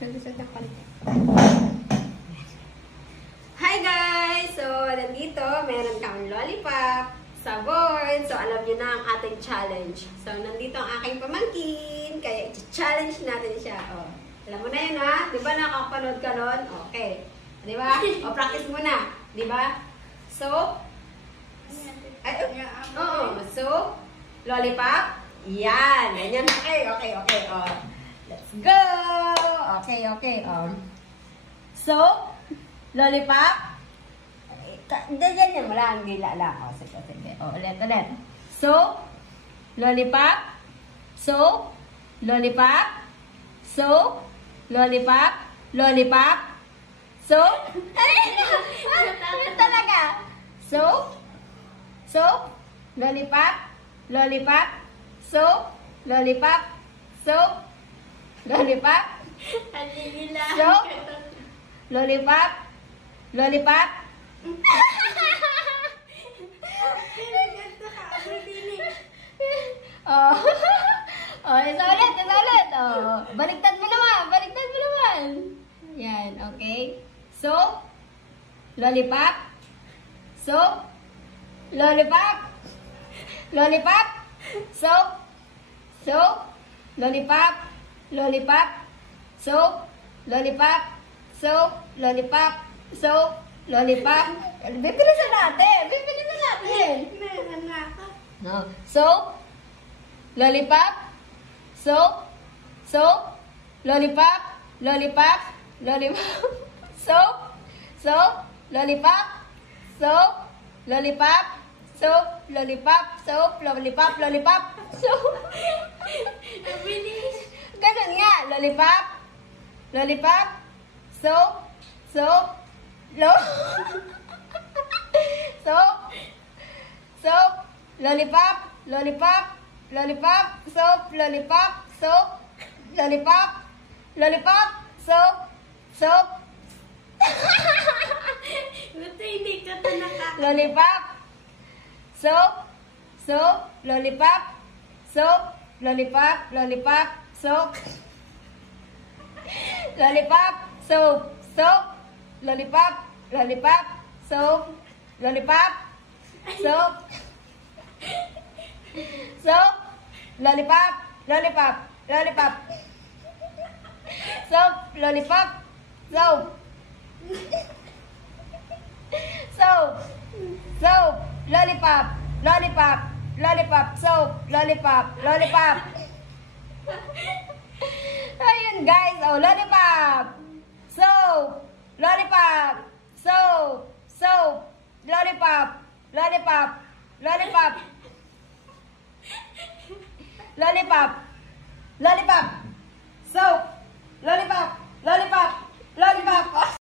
Hi guys! So, nandito, meron kang lollipop, sabon. So, alam niyo na ang ating challenge. So, nandito ang aking pamangkin. Kaya, i-challenge natin siya. Oh, alam mo na yun ha? Di ba nakapanood ka nun? Okay. Di ba? O, practice muna. Di ba? So, so, lollipop. Yan. Ganyan. Okay. Oh. Let's go! Okay. So, lollipop. Ganyan mo lang. Gila lang. O, sige. O, ulit. So, lollipop. So, lollipop. So, lollipop. Lollipop. So, ano talaga? So, lollipop. Lollipop. So, lollipop. So, lollipop. So, lollipop. Lollipop. Isa ulit. Oh, baliktad mo naman. Yan, okay. So, lollipop. So, lollipop. Lollipop. So, lollipop. Lollipop. So, lollipop. So, lollipop. So, lollipop. Bibilisan natin. Meron na ako. No. So, lollipop. So, lollipop. Lollipop. Lollipop. So, lollipop. So, lollipop. So, lollipop. So, lollipop. Lollipop. So, ganun nga. Lollipop. Lollipop. So, lollipop. Lollipop. Lollipop. So, lollipop. So, lollipop. Lollipop. So, Buti hindi ka ito nakakita. lollipop. So, lollipop. So, lollipop. Lollipop. So, lollipop. So, lollipop. Lollipop. So, lollipop. So, lollipop. Lollipop. Lollipop. So, lollipop. So, lollipop. Lollipop. Lollipop. So, lollipop. Ayun guys. Oh, lollipop. So, lollipop. So, lollipop. Lollipop. Lollipop. Lollipop. Lollipop.